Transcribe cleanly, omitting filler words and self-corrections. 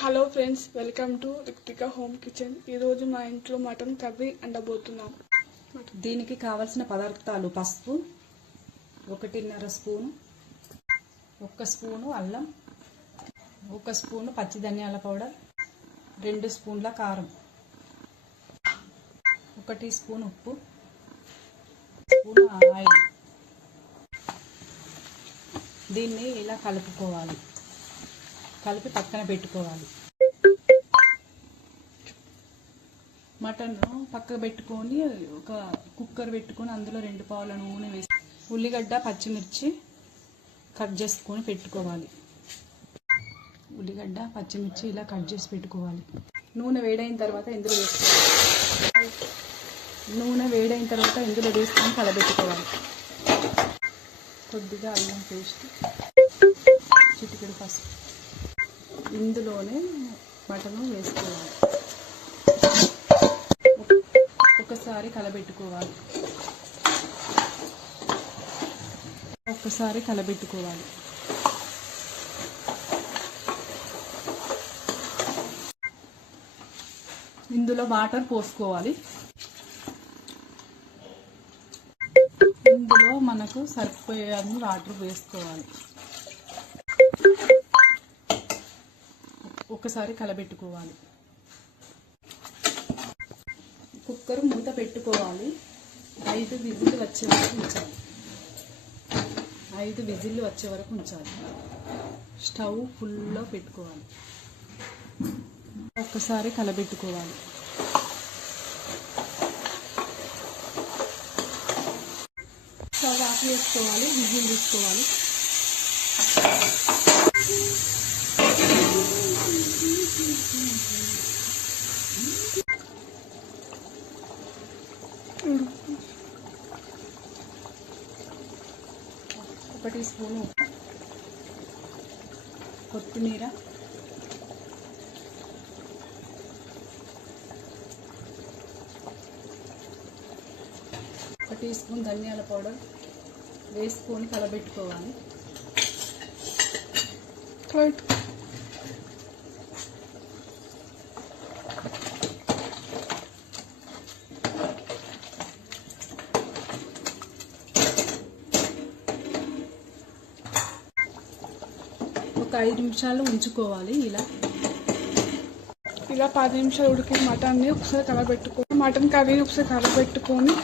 Hello friends, welcome to Rithwika home kitchen. ఈరోజు మా ఇంట్లో మటన్ కర్రీ వండబోతున్నాం. దీనికి కావలసిన పదార్థాలు: పసుపు 1.5 స్పూను, 1 స్పూను అల్లం, 1 స్పూను పచ్చి ధనియాల పౌడర్, 2 స్పూన్ల కారం, 1 టీ స్పూన్ ఉప్పు, స్పూన్ ఆయిల్. దీన్ని ఇలా కలుపుకోవాలి. కలిపి పక్కన పెట్టుకోవాలి. మటన్ పక్క పెట్టుకొని ఒక కుక్కర్ పెట్టుకొని అందులో 2 పావుల నూనె వేసి ఉల్లిగడ్డ పచ్చిమిర్చి కట్ చేసుకొని పెట్టుకోవాలి. ఉల్లిగడ్డ పచ్చిమిర్చి ఇలా కట్ చేసి పెట్టుకోవాలి. నూనె వేడైన తర్వాత ఇందులో వేసుకోవాలి. నూనె వేడైన తర్వాత ఇందులో వేసుకొని కలబెట్టుకోవాలి. కొద్దిగా అల్లం పేస్ట్, చిటికెడు పసుపు, ఇందులోనే మటను వేసుకోవాలి. ఒకసారి కలబెట్టుకోవాలి. ఇందులో వాటర్ పోసుకోవాలి. ఇందులో మనకు సరిపోయేన్ని వాటర్ వేసుకోవాలి. ఒకసారి కలబెట్టుకోవాలి. కుక్కర్ మూత పెట్టుకోవాలి. 5 విజిల్లు వచ్చే వరకు ఉంచాలి. 5 విజిల్లు వచ్చే వరకు ఉంచాలి. స్టవ్ ఫుల్లో పెట్టుకోవాలి. ఒక్కసారి కలబెట్టుకోవాలి. స్టవ్ ఆఫ్ చేసుకోవాలి. విజిల్ తీసుకోవాలి. ఒక టీ స్పూను కొత్తిమీర, ఒక టీ స్పూన్ ధనియాల పౌడర్ వేసుకొని కలబెట్టుకోవాలి. ఒక 5 నిమిషాలు ఉంచుకోవాలి. ఇలా 10 నిమిషాలు ఉడికిన మటన్ని ఒకసారి కలబెట్టుకొని మటన్ కర్రీని ఒకసారి కలబెట్టుకొని